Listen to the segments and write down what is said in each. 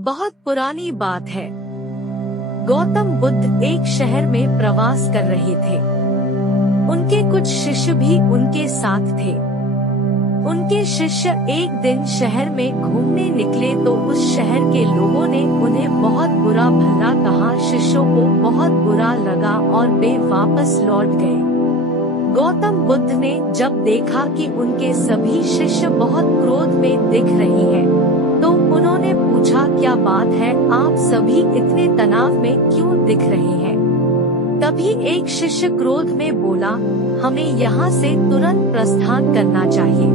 बहुत पुरानी बात है। गौतम बुद्ध एक शहर में प्रवास कर रहे थे। उनके कुछ शिष्य भी उनके साथ थे। उनके शिष्य एक दिन शहर में घूमने निकले तो उस शहर के लोगों ने उन्हें बहुत बुरा भला कहा। शिष्यों को बहुत बुरा लगा और वे वापस लौट गए। गौतम बुद्ध ने जब देखा कि उनके सभी शिष्य बहुत क्रोध में दिख रहे हैं, तो उन्होंने पूछा, क्या बात है, आप सभी इतने तनाव में क्यों दिख रहे हैं? तभी एक शिष्य क्रोध में बोला, हमें यहाँ से तुरंत प्रस्थान करना चाहिए।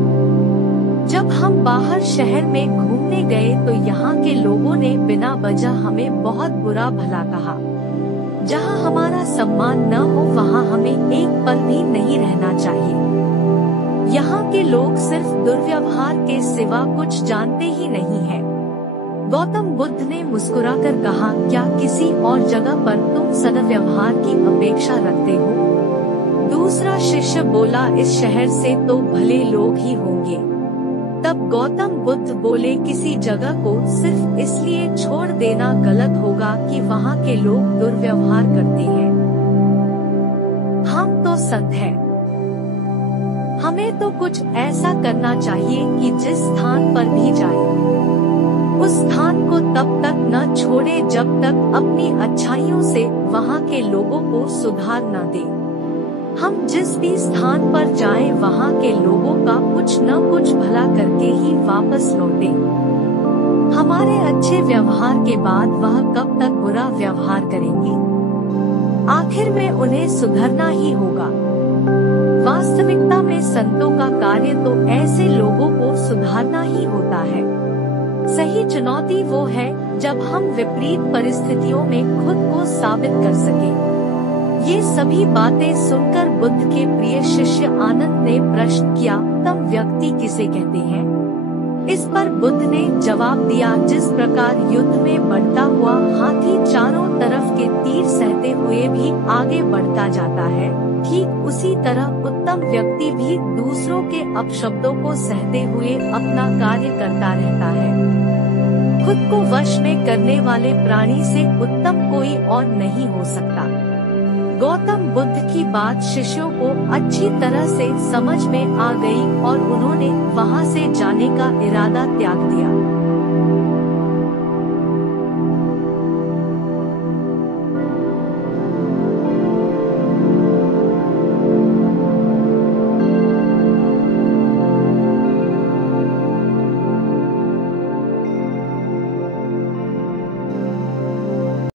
जब हम बाहर शहर में घूमने गए तो यहाँ के लोगों ने बिना वजह हमें बहुत बुरा भला कहा। जहाँ हमारा सम्मान न हो वहाँ हमें एक पल भी नहीं रहना चाहिए। यहाँ के लोग सिर्फ दुर्व्यवहार के सिवा कुछ जानते ही नहीं हैं। गौतम बुद्ध ने मुस्कुराकर कहा, क्या किसी और जगह पर तुम सद्व्यवहार की अपेक्षा रखते हो? दूसरा शिष्य बोला, इस शहर से तो भले लोग ही होंगे। तब गौतम बुद्ध बोले, किसी जगह को सिर्फ इसलिए छोड़ देना गलत होगा कि वहाँ के लोग दुर्व्यवहार करते हैं। हम तो संत हैं। हमें तो कुछ ऐसा करना चाहिए कि जिस स्थान पर भी जाए, उस स्थान को तब तक न छोड़े जब तक अपनी अच्छाइयों से वहाँ के लोगों को सुधार न दे। हम जिस भी स्थान पर जाएं, वहाँ के लोगों का कुछ न कुछ भला करके ही वापस लौटे। हमारे अच्छे व्यवहार के बाद वह कब तक बुरा व्यवहार करेंगे? आखिर में उन्हें सुधरना ही होगा। वास्तविकता में संतों का कार्य तो ऐसे लोगों को सुधारना ही होता है। सही चुनौती वो है जब हम विपरीत परिस्थितियों में खुद को साबित कर सकें। ये सभी बातें सुनकर बुद्ध के प्रिय शिष्य आनंद ने प्रश्न किया, उत्तम व्यक्ति किसे कहते हैं? इस पर बुद्ध ने जवाब दिया, जिस प्रकार युद्ध में बढ़ता हुआ हाथी चारों तरफ के तीर सहते हुए भी आगे बढ़ता जाता है, ठीक उसी तरह उत्तम व्यक्ति भी दूसरों के अपशब्दों को सहते हुए अपना कार्य करता रहता है। खुद को वश में करने वाले प्राणी से उत्तम कोई और नहीं हो सकता। गौतम बुद्ध की बात शिष्यों को अच्छी तरह से समझ में आ गई और उन्होंने वहां से जाने का इरादा त्याग दिया।